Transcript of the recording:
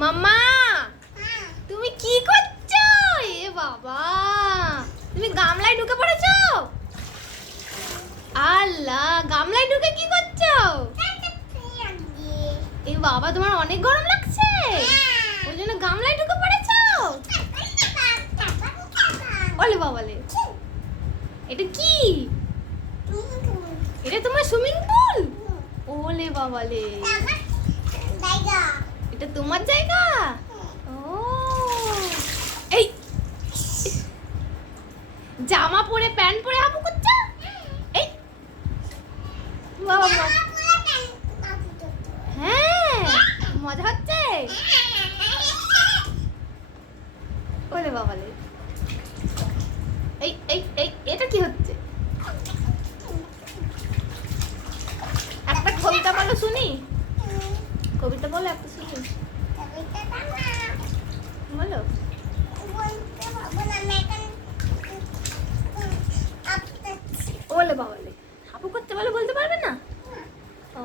মাম্মা তুমি কি করছো? এ বাবা, তুমি গামলায় ঢুকে পড়েছো? আল্লাহ, গামলায় ঢুকে কি করছো? এ বাবা, তোমার অনেক গরম লাগছে, ওই জন্য গামলায় ঢুকে পড়েছো? ওলে বাবালে, এটা কি? এটা তোমার সুইমিং পুল? ওলে বাবালে, এটা তোমার জায়গা? ও, এই জামা পরে প্যান্ট পরে হাবু করছো? এই বাবা, হ্যাঁ মজা হচ্ছে? ওলে বাবালে, এই এই এই এটা কি হচ্ছে? একটা কবিতা বলো শুনি, কবিতা বলো একটা শুনি, বলো। ওলে বাবালে, হাবু করতে বলে বলতে পারবে না? ও